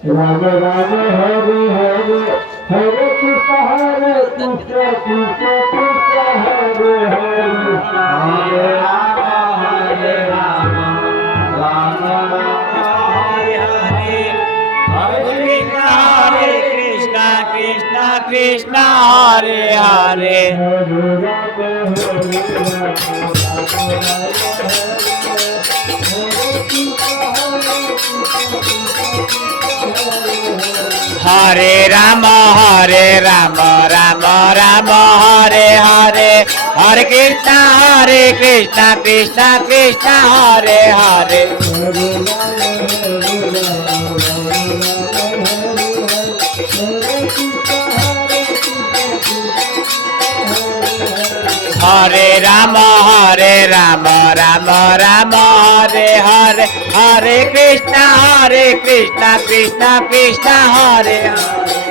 Ram Ram Hare Hare Hare Krishna Krishna Krishna Hare Hare Hare Rama Rama Hare Hare Krishna Krishna Krishna Hare Hare Hare Rama Rama Rama Hare Hare Hare Krishna Krishna Krishna Hare Hare Hare Rama Rama Rama Hare Hare Hare Krishna Krishna Krishna Hare Hare